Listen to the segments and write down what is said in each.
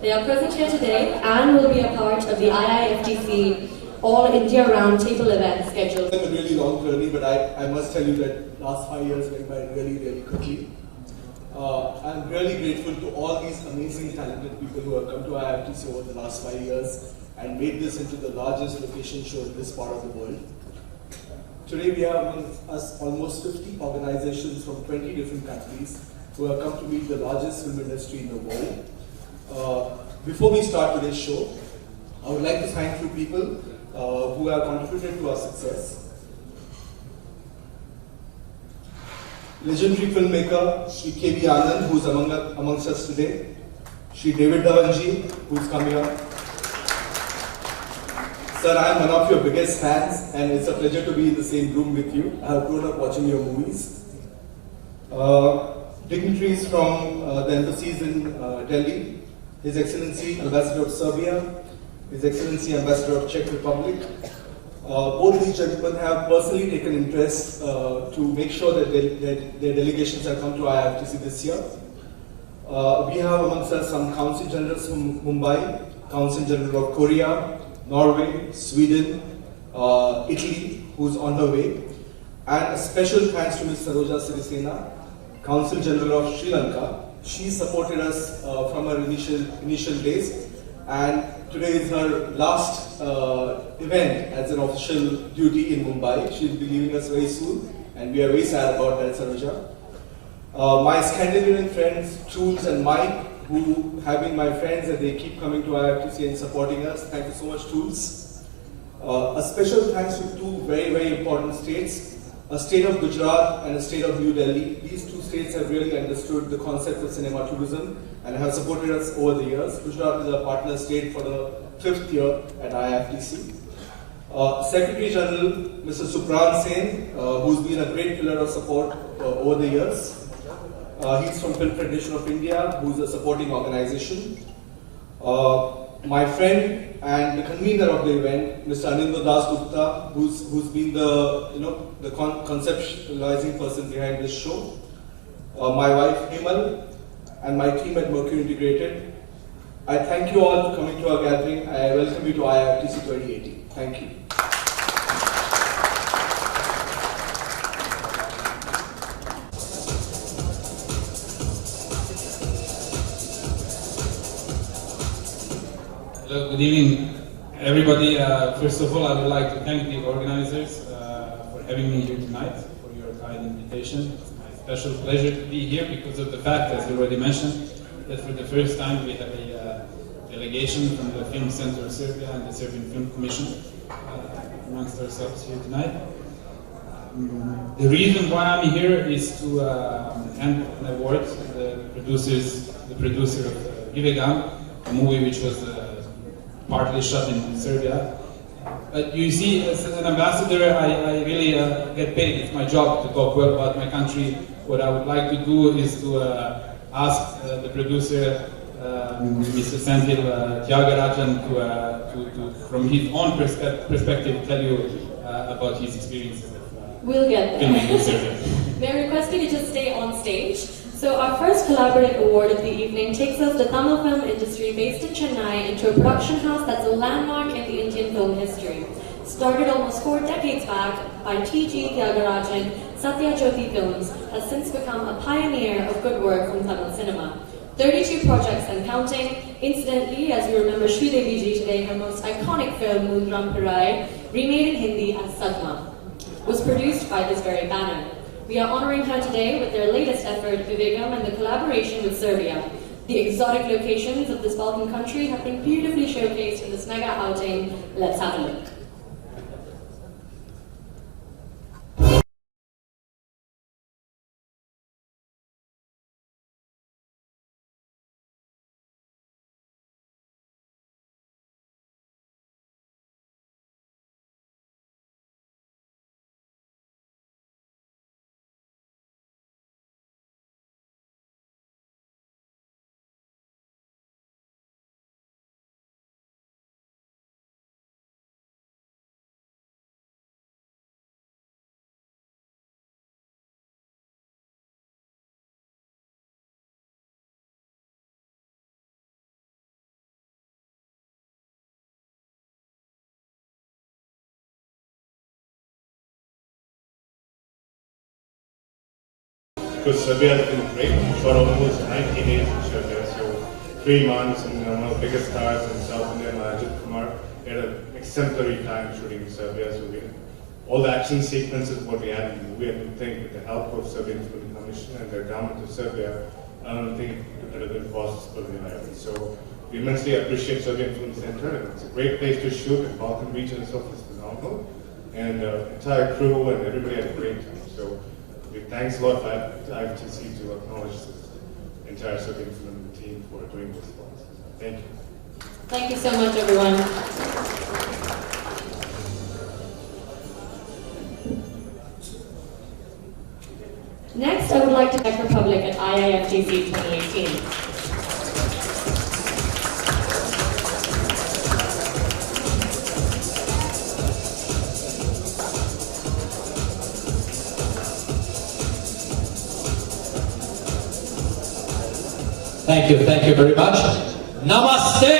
They are present here today and will be a part of the IIFTC All India Roundtable event scheduled. It's a really long journey, but I must tell you that last 5 years went by really, really quickly. I'm really grateful to all these amazing, talented people who have come to IIFTC over the last 5 years and made this into the largest location show in this part of the world. Today we have among us almost 50 organizations from 20 different countries who have come to meet the largest film industry in the world. Before we start today's show, I would like to thank a few people who have contributed to our success. Legendary filmmaker Shri K.V. Anand, who is amongst us today. Shri David Dhawan ji, who is come here. Sir, I am one of your biggest fans and it's a pleasure to be in the same room with you. I have grown up watching your movies. Dignitaries from the embassies in Delhi, His Excellency Ambassador of Serbia, His Excellency Ambassador of Czech Republic. Both these gentlemen have personally taken interest to make sure that their delegations have come to IIFTC this year. We have amongst us some Council Generals from Mumbai, Council General of Korea, Norway, Sweden, Italy, who's on her way. And a special thanks to Ms. Saroja Sirisena, Council General of Sri Lanka. She supported us from her initial days, and today is her last event as an official duty in Mumbai. She'll be leaving us very soon, and we are very sad about that, Saroja. My Scandinavian friends, Truls and Mike, who have been my friends and they keep coming to IIFTC and supporting us. Thank you so much, Truls. A special thanks to two very, very important states, a state of Gujarat and a state of New Delhi. These two states have really understood the concept of cinema tourism and have supported us over the years. Gujarat is a partner state for the 5th year at IIFTC. Secretary General Mr. Supran Sen, who's been a great pillar of support over the years. He's from Film Federation of India, who's a supporting organization. My friend and the convener of the event, Mr. Anindra Das Gupta, who's been the conceptualizing person behind this show. My wife Himal and my team at Mercury Integrated. I thank you all for coming to our gathering. I welcome you to IIFTC 2018. Thank you. Hello, good evening, everybody. First of all, I would like to thank the organizers for having me here tonight, for your kind invitation. It's my special pleasure to be here because of the fact, as you already mentioned, that for the first time we have a delegation from the Film Center of Serbia and the Serbian Film Commission amongst ourselves here tonight. The reason why I'm here is to hand an award to the producer of Vivegam, a movie which was partly shot in Serbia. But you see, as an ambassador, I really get paid. It's my job to talk well about my country. What I would like to do is to ask the producer, Mr. Senthil Tyagarajan, to from his own perspective, tell you about his experiences of we'll get filming in Serbia. May I request you to just stay on stage? So our first collaborative award of the evening takes us the Tamil film industry based in Chennai into a production house that's a landmark in the Indian film history. Started almost 4 decades back by T.G. Tyagarajan, Satya Jyoti Films has since become a pioneer of good work from Tamil cinema. 32 projects and counting. Incidentally, as we remember Sridevi ji today, her most iconic film, Moondram Pirai, remade in Hindi as Sadma, was produced by this very banner. We are honoring her today with their latest effort, Vivegam, and the collaboration with Serbia. The exotic locations of this Balkan country have been beautifully showcased in this mega outing. Let's have a look. because Serbia has been great. We shot almost 90 days in Serbia, so 3 months, and one of the biggest stars in South India, Ajit Kumar, he had an exemplary time shooting in Serbia. So all the action sequences, what we had in the movie, I don't think with the help of Serbian Film Commission and their government of Serbia, I don't think it would have been possible in Ireland. So we immensely appreciate Serbian Film Center. It's a great place to shoot, and Balkan region itself is phenomenal. And entire crew and everybody had a great time. So thanks a lot for IIFTC to acknowledge this entire Serbian film team for doing this for us. Thank you. Thank you so much, everyone. Next, I would like to thank Republic at IIFTC 2018. Thank you very much. Namaste!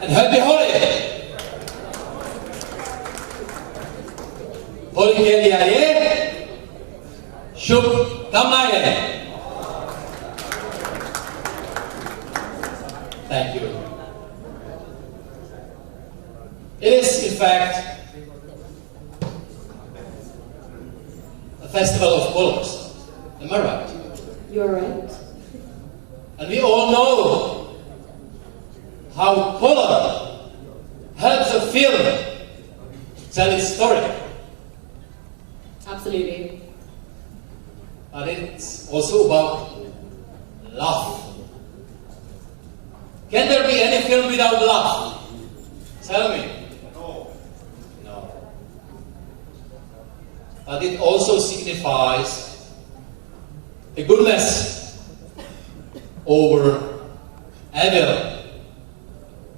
And happy Holi! Holi ke liye aaye, shubh kamnaye. Thank you. It is, in fact, a festival of colors. Am I right? You're right. And we all know how color helps a film tell its story. Absolutely. But it's also about love. Can there be any film without love? Tell me. No. But it also signifies the goodness over evil,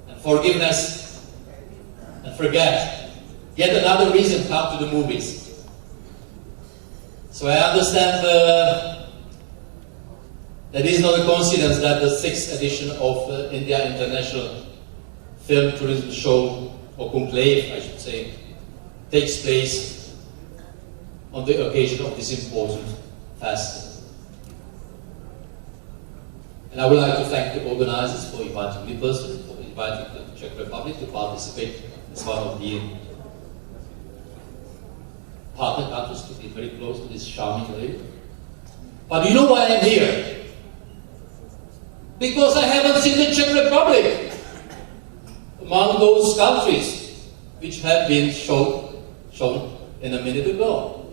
and forgiveness and forget. Yet another reason to come to the movies. So I understand that it is not a coincidence that the 6th edition of India International Film Tourism Show, or Conclave I should say, takes place on the occasion of this important festival. And I would like to thank the organizers for inviting me personally, for inviting the Czech Republic to participate as one of the partner countries, to be very close to this charming lady. But you know why I'm here? Because I haven't seen the Czech Republic among those countries which have been shown in a minute ago.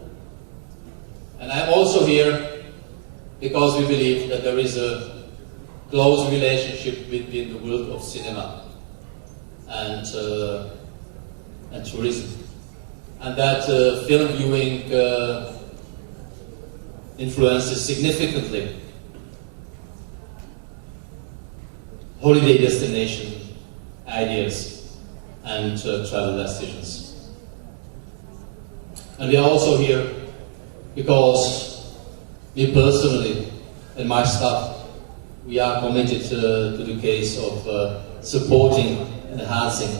And I'm also here because we believe that there is a close relationship between the world of cinema and tourism, and that film viewing influences significantly holiday destination ideas and travel decisions. And we are also here because me personally and my staff, we are committed to the case of supporting and enhancing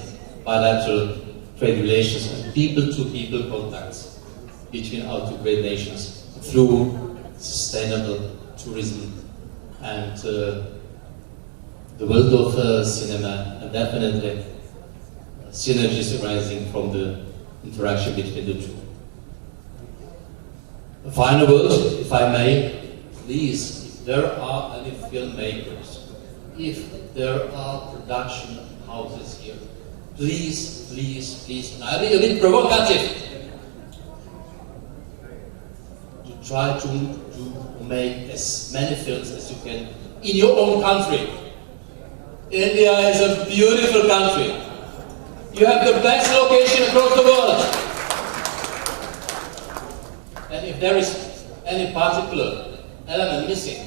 bilateral trade relations and people-to-people contacts between our two great nations through sustainable tourism and the world of cinema, and definitely synergies arising from the interaction between the two. A final word, if I may, please. If there are any filmmakers, if there are production houses here, please, please, please, and I'll be a bit provocative, to try to make as many films as you can in your own country. India is a beautiful country. You have the best location across the world. And if there is any particular element missing,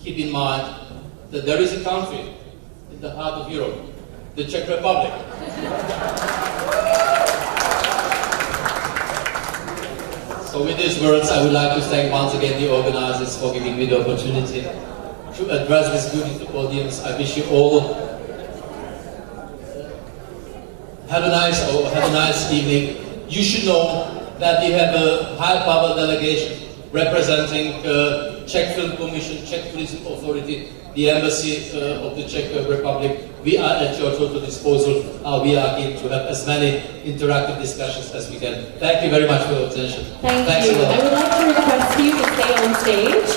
keep in mind that there is a country in the heart of Europe, the Czech Republic. So with these words, I would like to thank once again the organizers for giving me the opportunity to address this beautiful audience. I wish you all have a nice evening. You should know that we have a high-power delegation representing Czech Film Commission, Czech Tourism Authority, the Embassy of the Czech Republic. We are at your total disposal. We are keen to have as many interactive discussions as we can. Thank you very much for your attention. Thanks you. I would like to request you to stay on stage.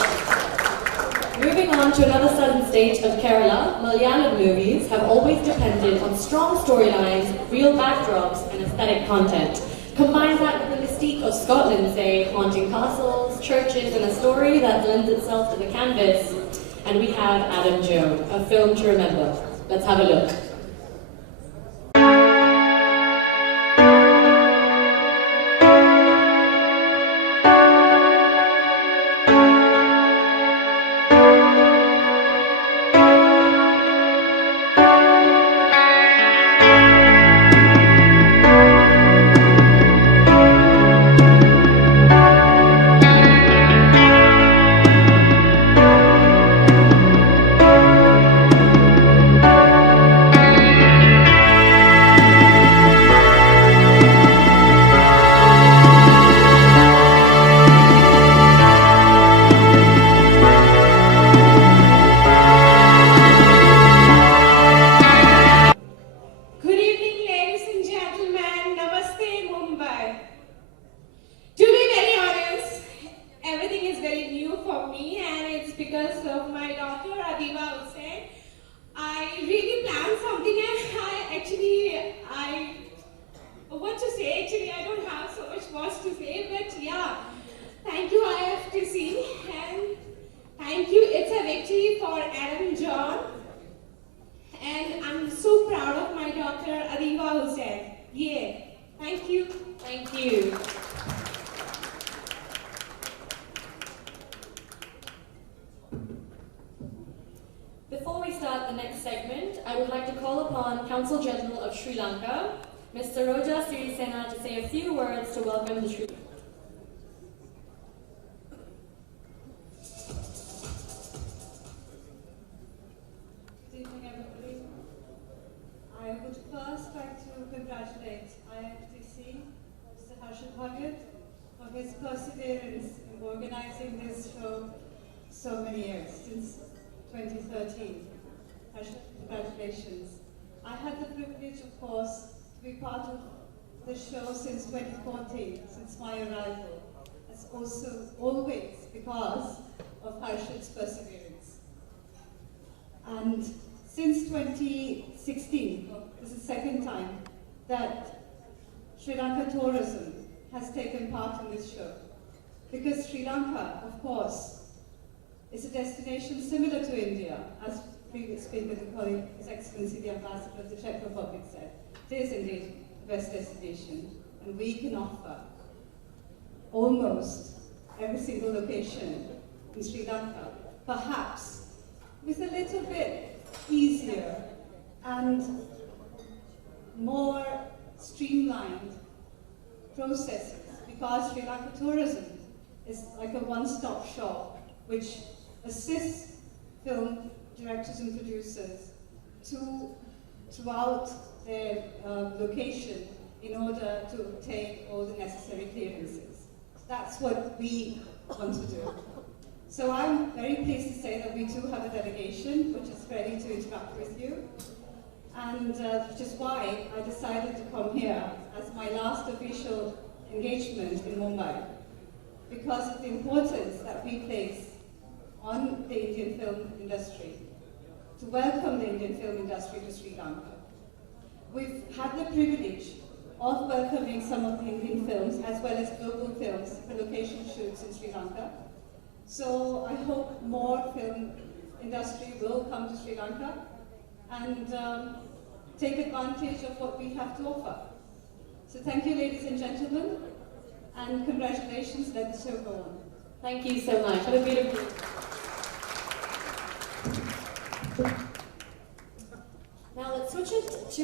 Moving on to another southern state of Kerala, Malayalam movies have always depended on strong storylines, real backdrops, and aesthetic content. Combine that with the mystique of Scotland, say, haunting castles, churches, and a story that lends itself to the canvas, and we have Adam Joe, a film to remember. Let's have a look. To say, but yeah, thank you IIFTC, and thank you. It's a victory for Adam John, and I'm so proud of my daughter Aditi Hussain. Yeah, thank you. Thank you. Before we start the next segment, I would like to call upon Consul General of Sri Lanka, Mr. Roja Sirisena, to say a few words to welcome the Sri Lanka. Good evening, everybody. I would first like to congratulate IIFTC, Mr. Harshad Bhagat, for his perseverance in organizing this show so many years, since 2013. Harshad, congratulations. I had the privilege, of course, to be part of the show since 2014, since my arrival. It's also always because of Harshad's perseverance. And since 2016, this is the second time that Sri Lanka tourism has taken part in this show. Because Sri Lanka, of course, is a destination similar to India, as previous speaker, His Excellency the Ambassador of the Czech Republic said. It is indeed the best destination, and we can offer almost every single location in Sri Lanka, perhaps with a little bit easier and more streamlined processes, because Sri Lanka tourism is like a one-stop shop which assists film directors and producers throughout their location in order to obtain all the necessary clearances. That's what we want to do. So I'm very pleased to say that we too have a delegation which is ready to interact with you, and which is why I decided to come here as my last official engagement in Mumbai, because of the importance that we place on the Indian film industry, to welcome the Indian film industry to Sri Lanka. We've had the privilege of welcoming some of the Indian films as well as global films for location shoots in Sri Lanka. So I hope more film industry will come to Sri Lanka and take advantage of what we have to offer. So thank you, ladies and gentlemen, and congratulations. Let the show go on. Thank you so much. Have a beautiful. Now let's switch it to.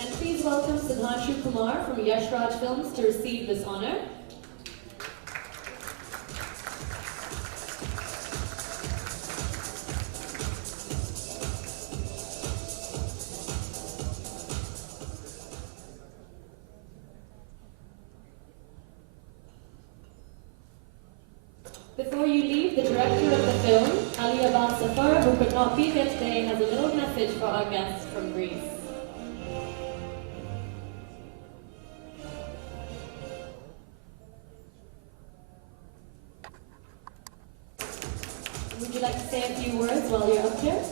And please welcome to the Sudhanshu Kumar from Yash Raj Films to receive this honor. Before you leave, the director of the film, Ali Abbas Safar, who could not be here today, has a little message for our guests from Greece. Would you like to say a few words while you're up here?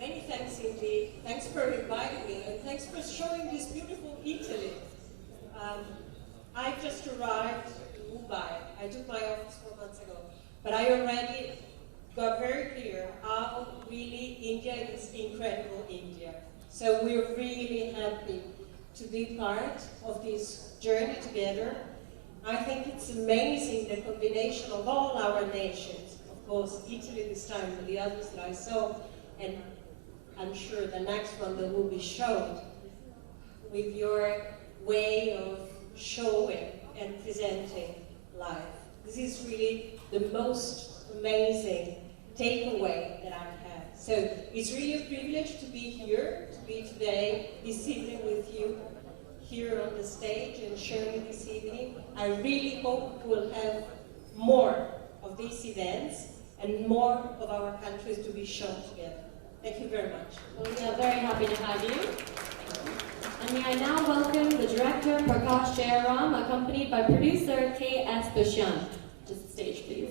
Many thanks indeed. Thanks for inviting me, and thanks for showing this beautiful Italy. I just arrived in Mumbai. I took my office 4 months ago, but I already got very clear how really India is incredible India. So we're really happy to be part of this journey together. I think it's amazing the combination of all our nations. Of course, Italy this time, but the others that I saw, and I'm sure the next one that will be shown, with your way of showing and presenting life. This is really the most amazing takeaway that I've had. So it's really a privilege to be here, to be today, this evening with you, here on the stage and sharing this evening. I really hope we'll have more of these events and more of our countries to be shown together. Thank you very much. Well, we are very happy to have you. And may I now welcome the director, Prakash Jayaram, accompanied by producer K.S. Dushyant. To the stage, please.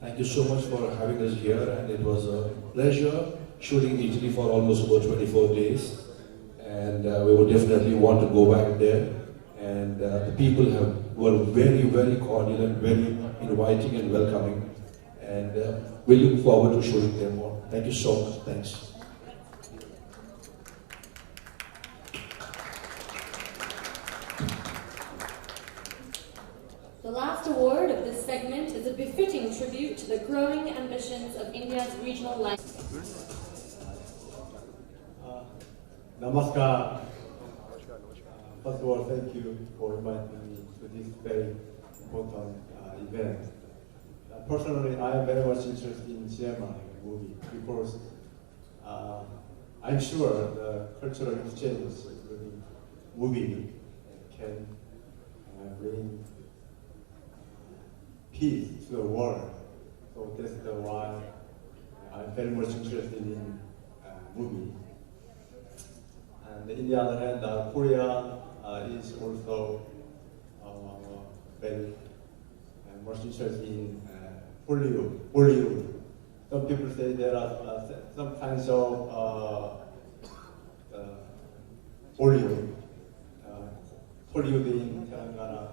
Thank you so much for having us here, and it was a pleasure shooting Italy for almost about 24 days, and we would definitely want to go back there. And the people were very, very cordial and very inviting and welcoming, and we look forward to shooting there more. Thank you so much. Thanks. The last award of this segment is a befitting tribute to the growing ambitions of India's regional language. Namaskar. First of all, thank you for inviting me to this very important event. Personally, I am very much interested in cinema movie because I'm sure the cultural exchange with movie can bring peace to the world. So that's why I'm very much interested in movie. And on the other hand, Korea is also very much interested in Bollywood. Some people say there are some kinds of Bollywood. Hollywood in Telangana,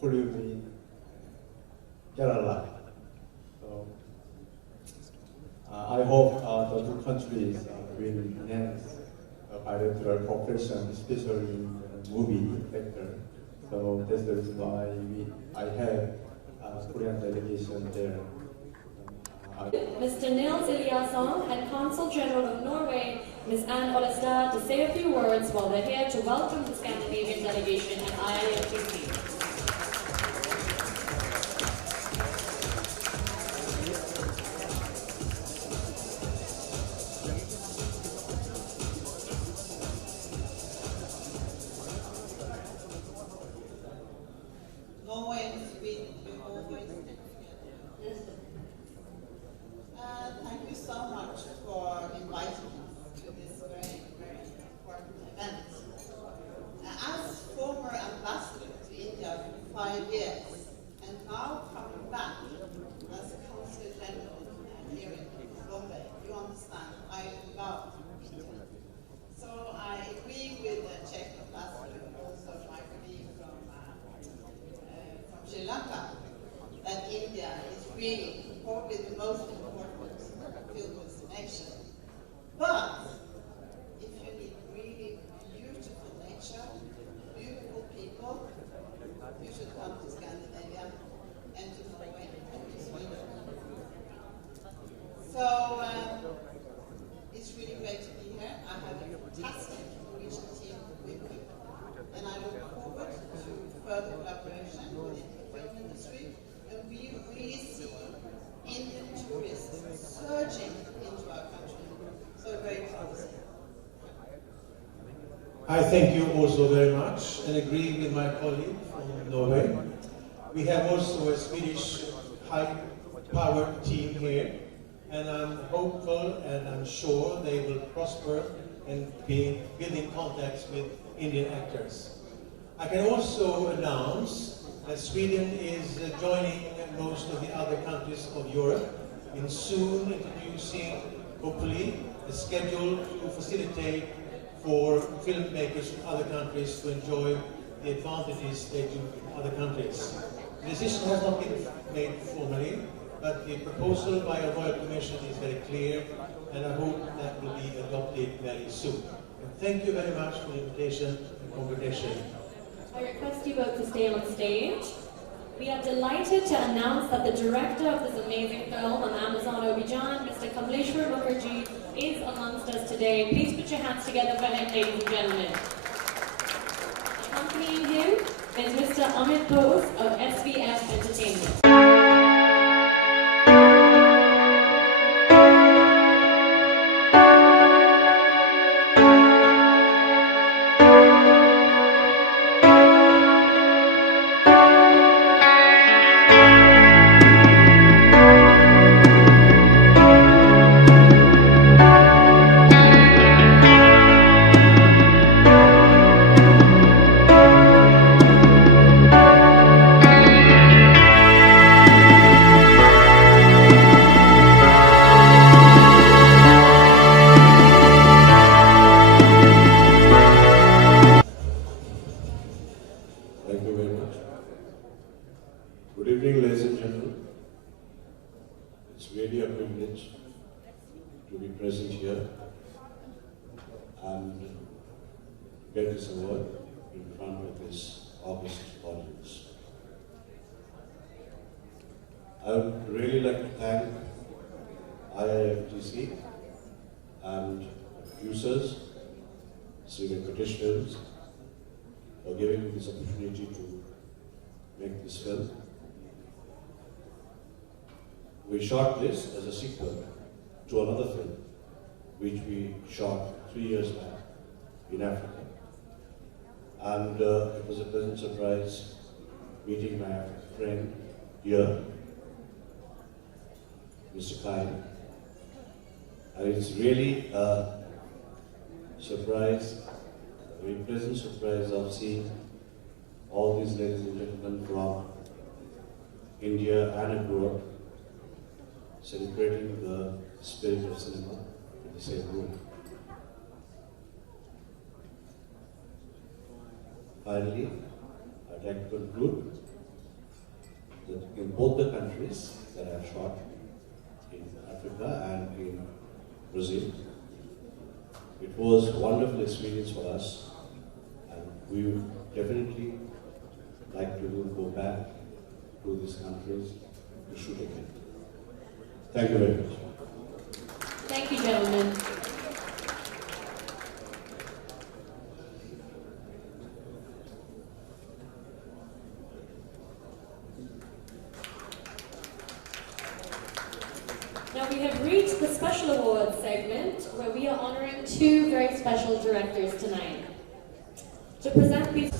Hollywood in Kerala. So I hope the two countries will enhance bilateral cooperation, especially in the movie sector. So that's the reason why I have a Korean delegation there. Mr. Nils Eliasson and Consul General of Norway, Ms. Anne Ollestad, to say a few words while they're here to welcome the Scandinavian delegation at IIFTC. really probably the most important film destination. But if you need really beautiful nature, beautiful people, you should come to Scandinavia and to Norway and to Sweden. So it's really great to be here. I have a fantastic Norwegian team with me, and I look forward to further collaboration within the film industry. And we really see Indian tourists surging into our country. So very promising. I thank you also very much and agree with my colleague from Norway. We have also a Swedish high-powered team here, and I'm hopeful and I'm sure they will prosper and be building contacts with Indian actors. I can also announce that Sweden is joining most of the other countries of Europe in soon introducing, hopefully, a schedule to facilitate for filmmakers from other countries to enjoy the advantages they do in other countries. The decision has not been made formally, but the proposal by a Royal Commission is very clear, and I hope that will be adopted very soon. And thank you very much for the invitation and congratulations. I request you both to stay on stage. We are delighted to announce that the director of this amazing film on Amazon Obijan, Mr. Kamleshwar Mukherjee, is amongst us today. Please put your hands together for him, ladies and gentlemen. Accompanying him is Mr. Amit Bose of SVF Entertainment. Get this award in front of this august audience. I would really like to thank IIFTC and producers, senior petitioners for giving me this opportunity to make this film. We shot this as a sequel to another film which we shot 3 years back in Africa. And it was a pleasant surprise meeting my friend here, Mr. Klein. And it's really a surprise, a very pleasant surprise of seeing all these ladies and gentlemen from India and abroad celebrating the spirit of cinema in the same room. Finally, I'd like to conclude that in both the countries that I have shot, in Africa and in Brazil, it was a wonderful experience for us, and we would definitely like to go back to these countries to shoot again. Thank you very much. Thank you, gentlemen. Now we have reached the special awards segment where we are honoring two very special directors tonight. To present these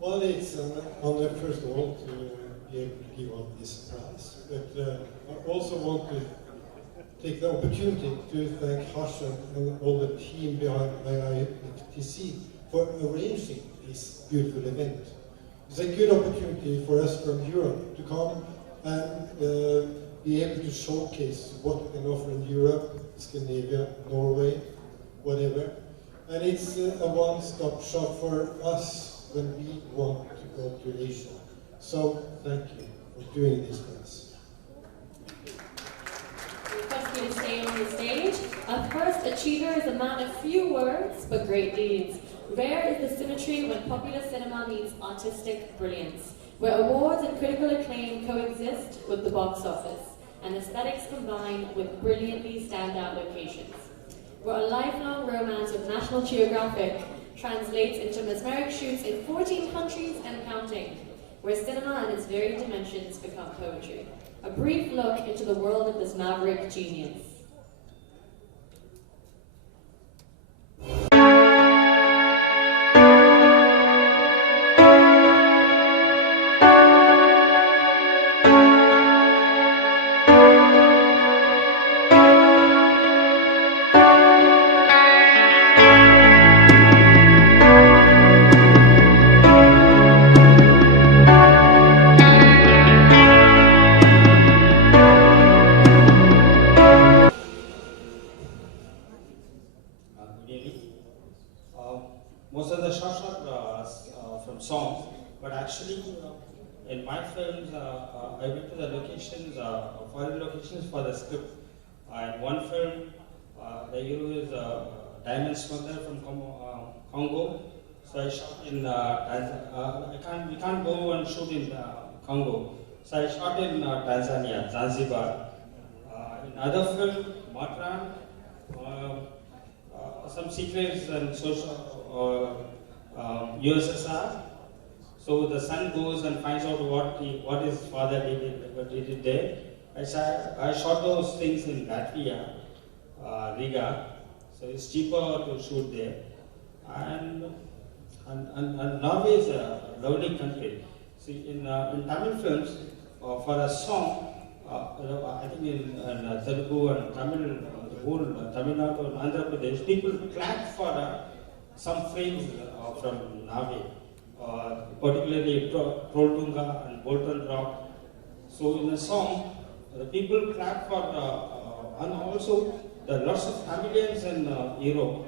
Well, it's an honor, first of all, to be able to give out this prize. But I also want to take the opportunity to thank Harshan and all the team behind IIFTC for arranging this beautiful event. It's a good opportunity for us from Europe to come and be able to showcase what we can offer in Europe, Scandinavia, Norway, whatever. And it's a one-stop shop for us when we want to go to Asia. So thank you for doing this for us. We request you to stay on the stage. Our first achiever is a man of few words but great deeds. Rare is the symmetry when popular cinema meets artistic brilliance, where awards and critical acclaim coexist with the box office, and aesthetics combine with brilliantly standout locations. Where a lifelong romance with National Geographic translates into mesmeric shoots in 14 countries and counting, where cinema and its varied dimensions become poetry. A brief look into the world of this maverick genius. Most of the shots are from songs, but actually in my films I went to the locations, foreign locations for the script. In one film, the hero is a diamond smuggler from Congo. So I shot in we can't go and shoot in Congo. So I shot in Tanzania, Zanzibar. In other film, Matran, some secrets and social USSR. So the son goes and finds out what his father did there. I shot those things in Latvia, Riga. So it's cheaper to shoot there. And Norway is a lovely country. See, in Tamil films, for a song, I think in Telugu and Tamil, the whole Tamil Nadu and Andhra Pradesh, people clap for some frames from Norway, particularly Trolltunga and Bolton Rock. So in a song, the people clap for, and also the lots of Tamilians in Europe,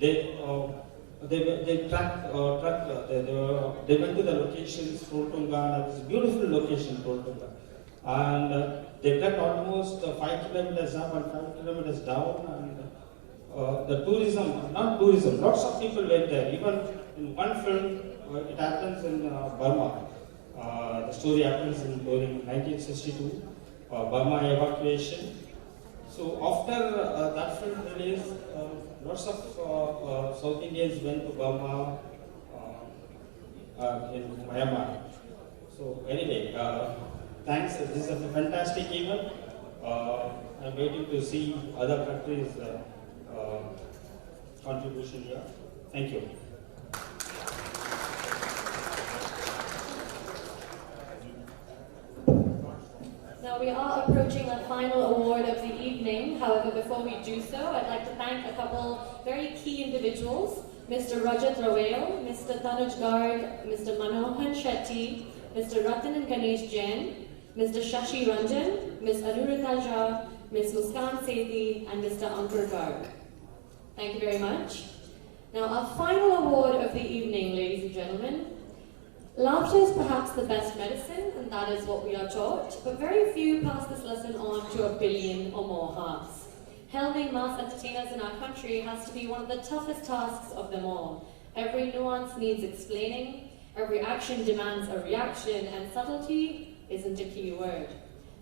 they went to the locations, Trolltunga, and it's a beautiful location, Trolltunga. And they trekked almost 5 kilometers up and 5 kilometers down, and the tourism, not tourism, lots of people went there. Even in one film, it happens in Burma. The story happens during 1962, Burma evacuation. So after that film release, lots of South Indians went to Burma in Myanmar. So anyway, thanks. This is a fantastic event. I'm waiting to see other countries' contribution here. Thank you. Now we are approaching our final award of the evening. However, before we do so, I'd like to thank a couple very key individuals. Mr. Rajat Rawale, Mr. Tanuj Garg, Mr. Manohan Shetty, Mr. Ratan and Ganesh Jain, Mr. Shashi Ranjan, Ms. Anuradha Jha, Ms. Muskan Sethi, and Mr. Ankur Garg. Thank you very much. Now, our final award of the evening, ladies and gentlemen. Laughter is perhaps the best medicine, and that is what we are taught, but very few pass this lesson on to 1 billion or more hearts. Helming mass entertainers in our country has to be one of the toughest tasks of them all. Every nuance needs explaining, every action demands a reaction, and subtlety isn't a key word.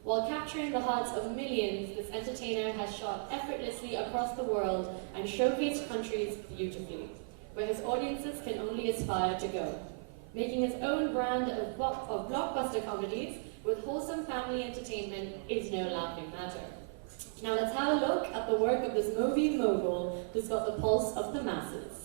While capturing the hearts of millions, this entertainer has shot effortlessly across the world and showcased countries beautifully, where his audiences can only aspire to go. Making his own brand of blockbuster comedies with wholesome family entertainment is no laughing matter. Now let's have a look at the work of this movie mogul who's got the pulse of the masses.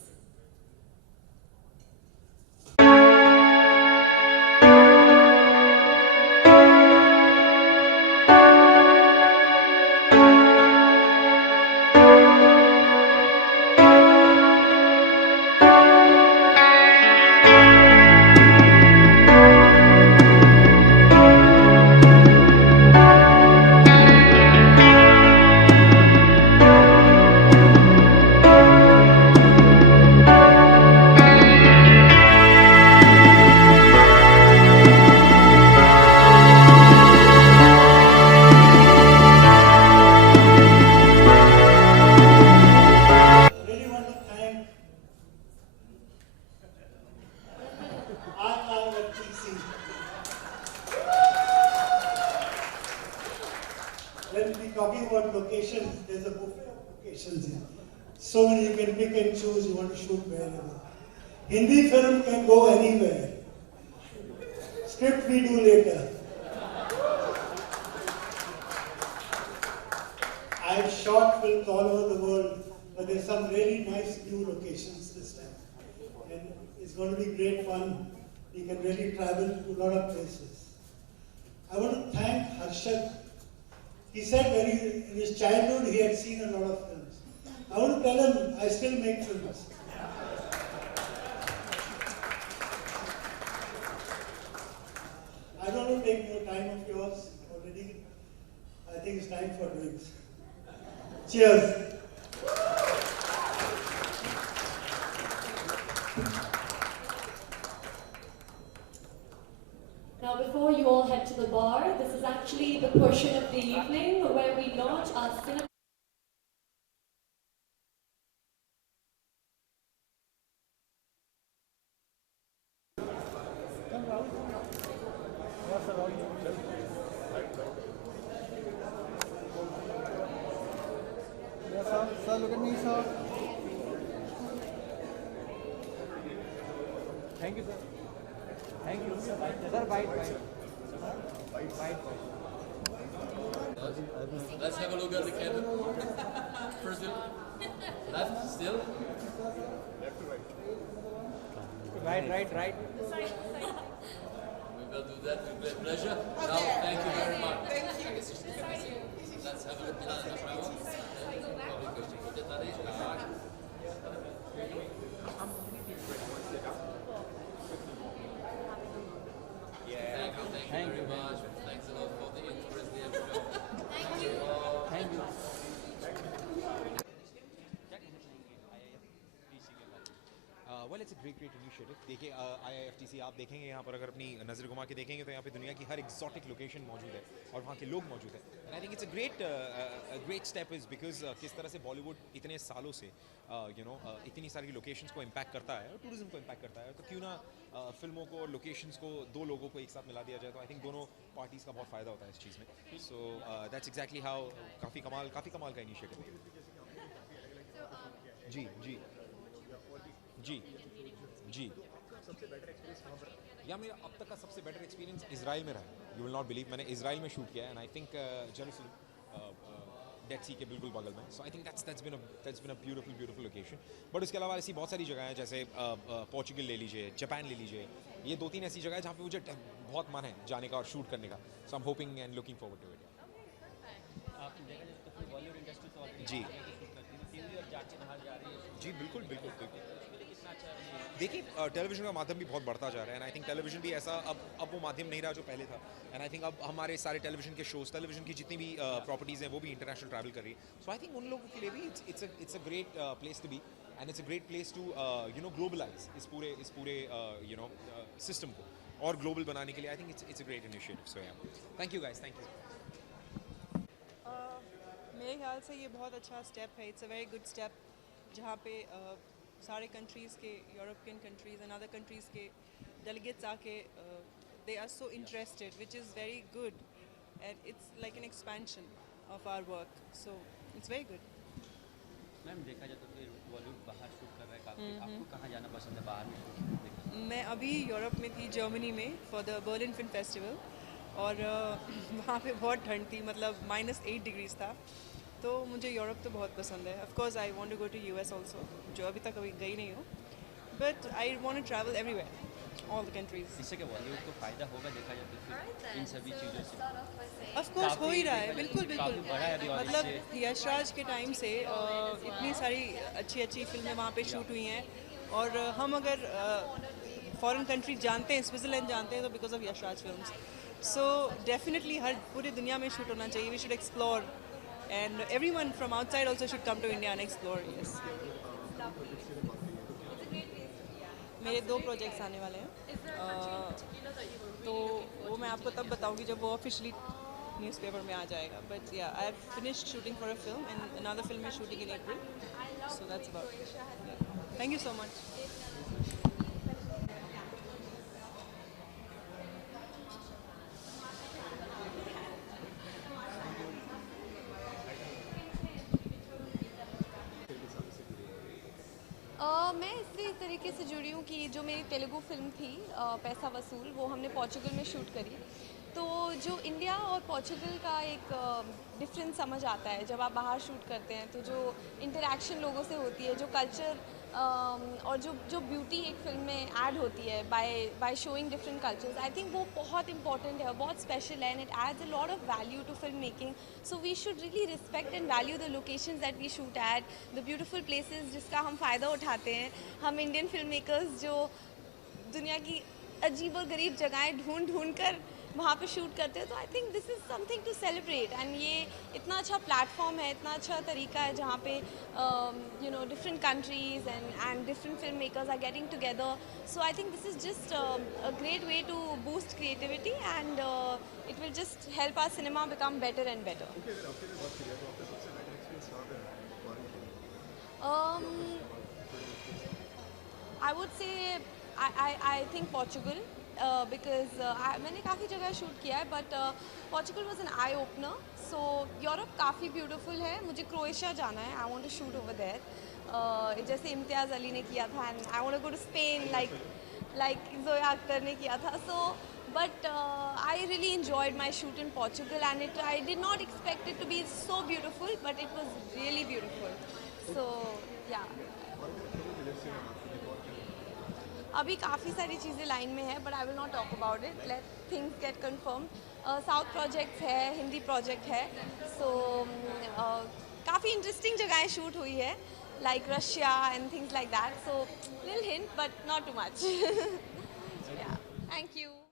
when we're talking about locations, there's a buffet of locations here. So many you can pick and choose, you want to shoot wherever. Hindi film can go anywhere. Script we do later. I've shot films all over the world, but there's some really nice new locations this time. And it's going to be great fun. You can really travel to a lot of places. I want to thank Harshad. He said in his childhood he had seen a lot of films. I want to tell him I still make films. I don't want to take more time of yours already. I think it's time for drinks. Cheers. Now, before you all head to the bar, this is actually the portion of the evening where we launch our cinema. Sir, look at me, sir. Thank you, sir. Thank you, sir. Sir, bite. Let's have a look at the cabin. First, left, still. Left to right. Right. We will do that with great pleasure. Now, thank you very much. Let's have a look at the travel. Thank you very much. Thanks a lot for the interest in the show. Thank you. Thank you. Well, it's a great initiative. देखिए IIFTC आप देखेंगे यहाँ पर अगर अपनी नज़र घुमा के देखेंगे तो यहाँ पे दुनिया की हर exotic location मौजूद है और वहाँ के लोग मौजूद हैं. And I think it's a great step is because किस तरह से Bollywood इतने सालों से इतनी सारी locations को impact करता है और tourism को impact करता है तो क्यों ना फिल्मों को locations को दो लोगों को एक साथ मिला दिया जाए तो I think दोनों parties का बहुत फ़ायदा होता है इस चीज़ में. So that's exactly how काफ़ी कमाल का initiative है. जी सबसे बेटर एक्सपीरियंस कहाँ पर? या मेरा अब तक का सबसे बेटर एक्सपीरियंस इजराइल में रहा. यू विल नॉट बिलीव मैंने इजराइल में शूट किया है and I think Jerusalem Dead Sea के बिल्कुल बगल में. So I think that's been a beautiful location. But उसके अलावा ऐसी बहुत सारी जगह हैं जैसे पोर्चुगल ले लीजिए, जापान ले लीजिए. ये 2-3 ऐसी जगह है जहाँ पे मुझे बहुत मन है जाने का और शूट करने का. So I am hoping and looking forward to it. जी बिल्कुल. देखिए टेलीविजन का माध्यम भी बहुत बढ़ता जा रहा है एंड आई थिंक टेलीविजन भी ऐसा अब वो माध्यम नहीं रहा जो पहले था. एंड आई थिंक अब हमारे सारे टेलीविजन के शोज, टेलीविजन की जितनी भी प्रॉपर्टीज़ हैं वो भी इंटरनेशनल ट्रैवल कर रही है. सो आई थिंक उन लोगों के लिए भी it's a great place to be and it's a great place to globalize इस पूरे सिस्टम को और ग्लोबल बनाने के लिए. I think it's a great initiative. So yeah thank you guys. Thank you. मेरे ख्याल से ये बहुत अच्छा स्टेप है. It's a very good step जहाँ पे सारे कंट्रीज़ के, European countries and other countries के डेलीगेट्स आके they are so interested which is very good and it's like an expansion of our work. So it's very good. Ma'am देखा जाए तो फिर बॉलीवुड बाहर शूट कर रहा है काफ़ी. आपको कहाँ जाना पसंद है बाहर में शूट? मैं अभी यूरोप में थी, जर्मनी में for the Berlin film festival और वहाँ पे बहुत ठंड थी, मतलब -8 डिग्रीज था. तो मुझे यूरोप तो बहुत पसंद है. Of course I want to go to US also, जो अभी तक कभी गई नहीं हूँ. But I want to travel everywhere, all the countries. इससे क्या बॉलीवुड को फ़ायदा होगा देखा जाए तो फिर इन सभी चीज़ों से? ऑफ कोर्स हो ही रहा है. बिल्कुल. मतलब यशराज के टाइम से इतनी सारी अच्छी फिल्में वहाँ पे शूट हुई हैं और हम अगर फॉरेन कंट्री जानते हैं, स्विट्ज़रलैंड जानते हैं तो because of Yash Raj Films. So definitely हर पूरी दुनिया में शूट होना चाहिए. We should explore and everyone from outside also should come to India and explore. Yes. मेरे 2 प्रोजेक्ट्स आने वाले हैं तो वो मैं आपको तब बताऊंगी जब वो ऑफिशियली न्यूज़पेपर में आ जाएगा. बट या I have finished shooting for a film and another film is shooting in April. So that's about it. Thank you so much. तरीके से जुड़ी हूँ कि जो मेरी तेलुगु फिल्म थी पैसा वसूल, वो हमने पोर्चुगल में शूट करी। तो जो इंडिया और पोर्चुगल का एक डिफरेंस समझ आता है जब आप बाहर शूट करते हैं, तो जो इंटरेक्शन लोगों से होती है, जो कल्चर और जो ब्यूटी एक फिल्म में ऐड होती है by showing different cultures, I think वो बहुत इंपॉर्टेंट है, बहुत स्पेशल है, and it adds a lot of value to film making. So we should really respect and value the locations that we shoot at, the beautiful places जिसका हम फ़ायदा उठाते हैं। हम इंडियन फिल्म मेकर्स जो दुनिया की अजीब और गरीब जगहें ढूंढ कर वहाँ पे शूट करते हैं, तो I think this is something to celebrate. And ये इतना अच्छा प्लेटफॉर्म है, इतना अच्छा तरीका है जहाँ पे you know different countries and different film makers are getting together. So I think this is just a great way to boost creativity and it will just help our cinema become better and better. I would say I think Portugal because मैंने काफ़ी जगह shoot किया है, but Portugal was an eye opener. So Europe काफ़ी beautiful है, मुझे Croatia जाना है, I want to shoot over there. जैसे इम्तियाज़ अली ने किया था, and I want to go to Spain like Zoya Akhtar ने किया था. So but I really enjoyed my shoot in Portugal, and I did not expect it to be so beautiful, but it was really beautiful. So yeah. अभी काफ़ी सारी चीज़ें line में है, but I will not talk about it, let things get confirm. South project है, Hindi project है, सो काफ़ी interesting जगहें शूट हुई है, like Russia and things like that, so little hint but not too much. Thank you.